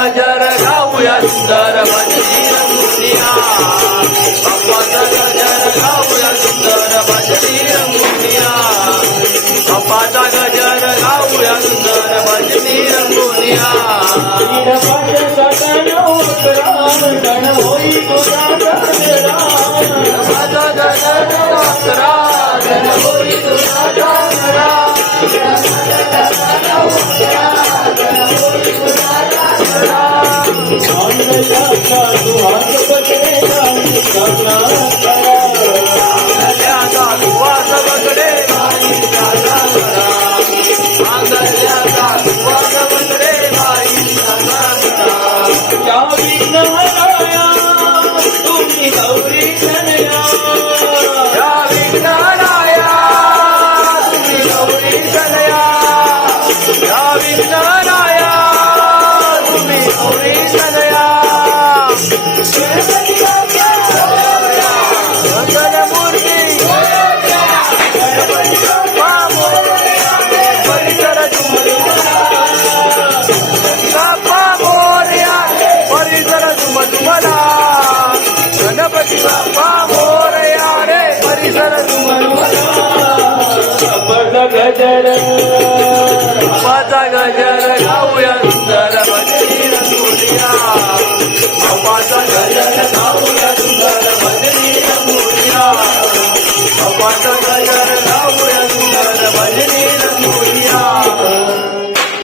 गजर गाऊया सुंदर भजनी रंगुनिया, बाप्पाचा गजर गाऊया सुंदर भजनी रंगुनिया, बाप्पाचा गजर गाऊया सुंदर भजनी रंगुनिया. गण होई तुझा गजरा, माझा गजर वासरा गण होई तुझा गजरा. गणपती बाप्पा मोरया रे परिसर गजर बाप्पाचा गजर गाऊया सुंदर भजनी रंगुनिया, बाप्पाचा गजर गाऊया सुंदर भजनी रंगुनिया, बाप्पाचा गजर